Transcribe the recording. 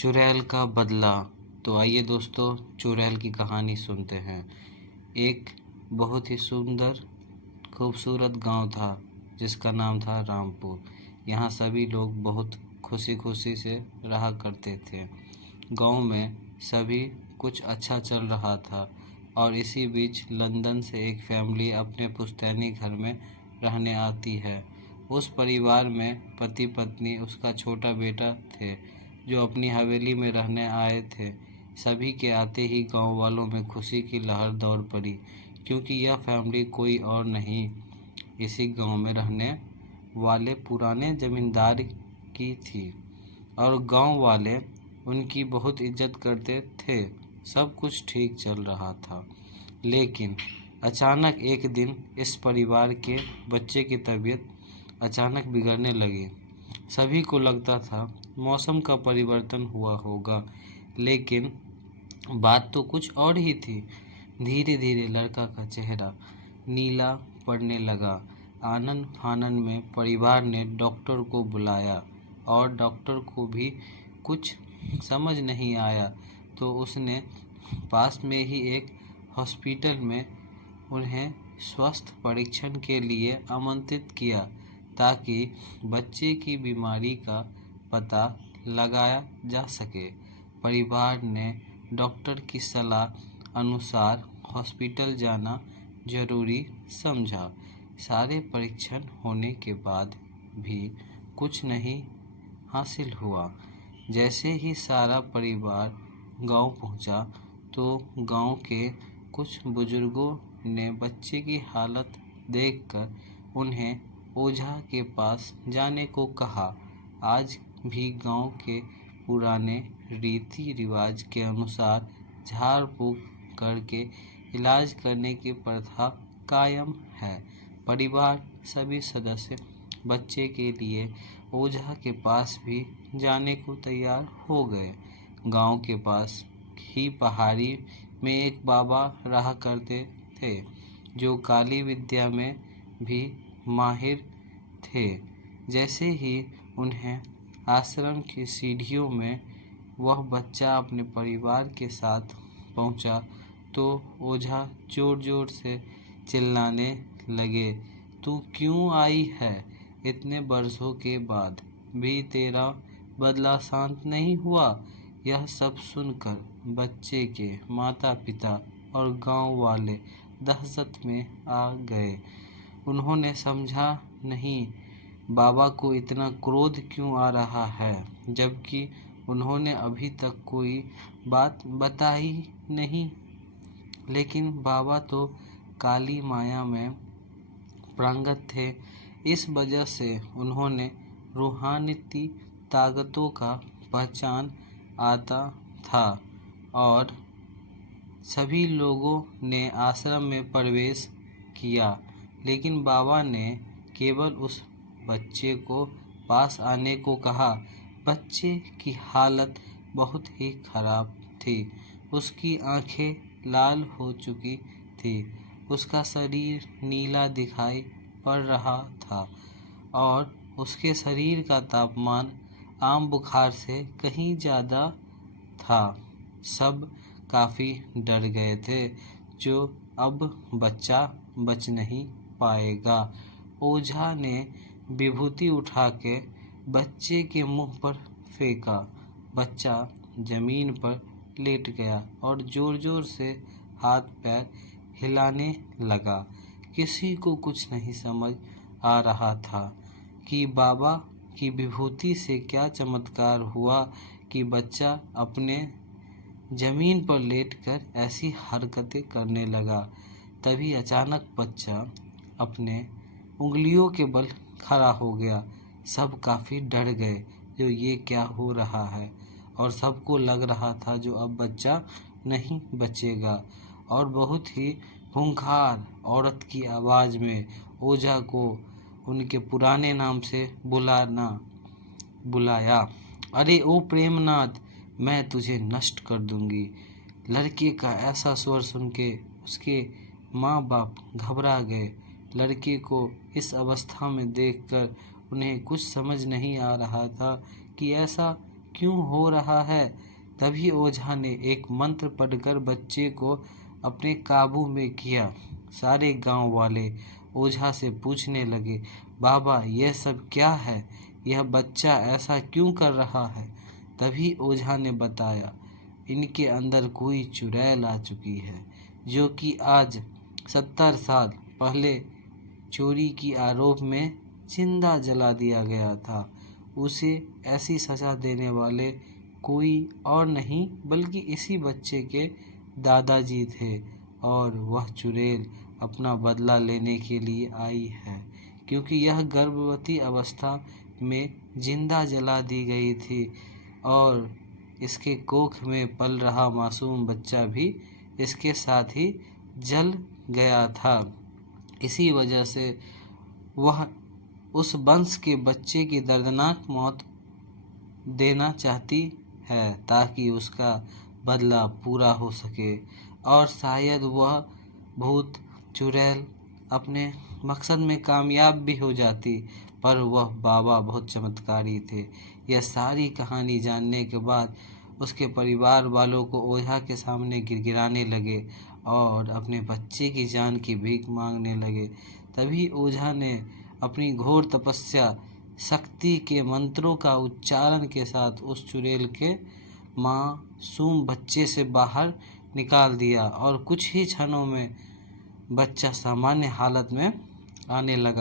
चुड़ैल का बदला। तो आइए दोस्तों, चुड़ैल की कहानी सुनते हैं। एक बहुत ही सुंदर खूबसूरत गांव था जिसका नाम था रामपुर। यहाँ सभी लोग बहुत खुशी खुशी से रहा करते थे। गांव में सभी कुछ अच्छा चल रहा था और इसी बीच लंदन से एक फैमिली अपने पुश्तैनी घर में रहने आती है। उस परिवार में पति पत्नी उसका छोटा बेटा थे जो अपनी हवेली में रहने आए थे। सभी के आते ही गांव वालों में खुशी की लहर दौड़ पड़ी, क्योंकि यह फैमिली कोई और नहीं, इसी गांव में रहने वाले पुराने जमींदार की थी और गांव वाले उनकी बहुत इज्जत करते थे। सब कुछ ठीक चल रहा था, लेकिन अचानक एक दिन इस परिवार के बच्चे की तबीयत अचानक बिगड़ने लगी। सभी को लगता था मौसम का परिवर्तन हुआ होगा, लेकिन बात तो कुछ और ही थी। धीरे धीरे लड़का का चेहरा नीला पड़ने लगा। आनन फानन में परिवार ने डॉक्टर को बुलाया और डॉक्टर को भी कुछ समझ नहीं आया, तो उसने पास में ही एक हॉस्पिटल में उन्हें स्वास्थ्य परीक्षण के लिए आमंत्रित किया, ताकि बच्चे की बीमारी का पता लगाया जा सके। परिवार ने डॉक्टर की सलाह अनुसार हॉस्पिटल जाना जरूरी समझा। सारे परीक्षण होने के बाद भी कुछ नहीं हासिल हुआ। जैसे ही सारा परिवार गांव पहुंचा, तो गांव के कुछ बुजुर्गों ने बच्चे की हालत देखकर उन्हें ओझा के पास जाने को कहा। आज भी गांव के पुराने रीति रिवाज के अनुसार झाड़ फूक करके इलाज करने की प्रथा कायम है। परिवार सभी सदस्य बच्चे के लिए ओझा के पास भी जाने को तैयार हो गए। गांव के पास ही पहाड़ी में एक बाबा रहा करते थे जो काली विद्या में भी माहिर थे। जैसे ही उन्हें आश्रम की सीढ़ियों में वह बच्चा अपने परिवार के साथ पहुंचा, तो ओझा जोर जोर से चिल्लाने लगे, तू क्यों आई है? इतने बरसों के बाद भी तेरा बदला शांत नहीं हुआ। यह सब सुनकर बच्चे के माता पिता और गांव वाले दहशत में आ गए। उन्होंने समझा नहीं बाबा को इतना क्रोध क्यों आ रहा है, जबकि उन्होंने अभी तक कोई बात बताई नहीं। लेकिन बाबा तो काली माया में प्रांगत थे। इस वजह से उन्होंने रूहानी ताकतों का पहचान आता था और सभी लोगों ने आश्रम में प्रवेश किया। लेकिन बाबा ने केवल उस बच्चे को पास आने को कहा। बच्चे की हालत बहुत ही खराब थी। उसकी आंखें लाल हो चुकी थी, उसका शरीर नीला दिखाई पड़ रहा था और उसके शरीर का तापमान आम बुखार से कहीं ज़्यादा था। सब काफ़ी डर गए थे जो अब बच्चा बच नहीं पाएगा। ओझा ने विभूति उठा के बच्चे के मुंह पर फेंका। बच्चा जमीन पर लेट गया और जोर जोर से हाथ पैर हिलाने लगा। किसी को कुछ नहीं समझ आ रहा था कि बाबा की विभूति से क्या चमत्कार हुआ कि बच्चा अपने जमीन पर लेटकर ऐसी हरकतें करने लगा। तभी अचानक बच्चा अपने उंगलियों के बल खड़ा हो गया। सब काफ़ी डर गए जो ये क्या हो रहा है, और सबको लग रहा था जो अब बच्चा नहीं बचेगा। और बहुत ही खूंखार औरत की आवाज़ में ओझा को उनके पुराने नाम से बुलाया, अरे ओ प्रेमनाथ, मैं तुझे नष्ट कर दूंगी। लड़के का ऐसा स्वर सुन के उसके माँ बाप घबरा गए। लड़के को इस अवस्था में देखकर उन्हें कुछ समझ नहीं आ रहा था कि ऐसा क्यों हो रहा है। तभी ओझा ने एक मंत्र पढ़कर बच्चे को अपने काबू में किया। सारे गांव वाले ओझा से पूछने लगे, बाबा यह सब क्या है, यह बच्चा ऐसा क्यों कर रहा है। तभी ओझा ने बताया, इनके अंदर कोई चुड़ैल आ चुकी है, जो कि आज 70 साल पहले चोरी की आरोप में जिंदा जला दिया गया था। उसे ऐसी सजा देने वाले कोई और नहीं बल्कि इसी बच्चे के दादाजी थे, और वह चुड़ैल अपना बदला लेने के लिए आई है, क्योंकि यह गर्भवती अवस्था में जिंदा जला दी गई थी और इसके कोख में पल रहा मासूम बच्चा भी इसके साथ ही जल गया था। इसी वजह से वह उस वंश के बच्चे की दर्दनाक मौत देना चाहती है, ताकि उसका बदला पूरा हो सके और शायद वह भूत चुड़ैल अपने मकसद में कामयाब भी हो जाती। पर वह बाबा बहुत चमत्कारी थे। यह सारी कहानी जानने के बाद उसके परिवार वालों को ओझा के सामने गिड़गिड़ाने लगे और अपने बच्चे की जान की भीख मांगने लगे। तभी ओझा ने अपनी घोर तपस्या शक्ति के मंत्रों का उच्चारण के साथ उस चुड़ैल के मासूम बच्चे से बाहर निकाल दिया और कुछ ही क्षणों में बच्चा सामान्य हालत में आने लगा।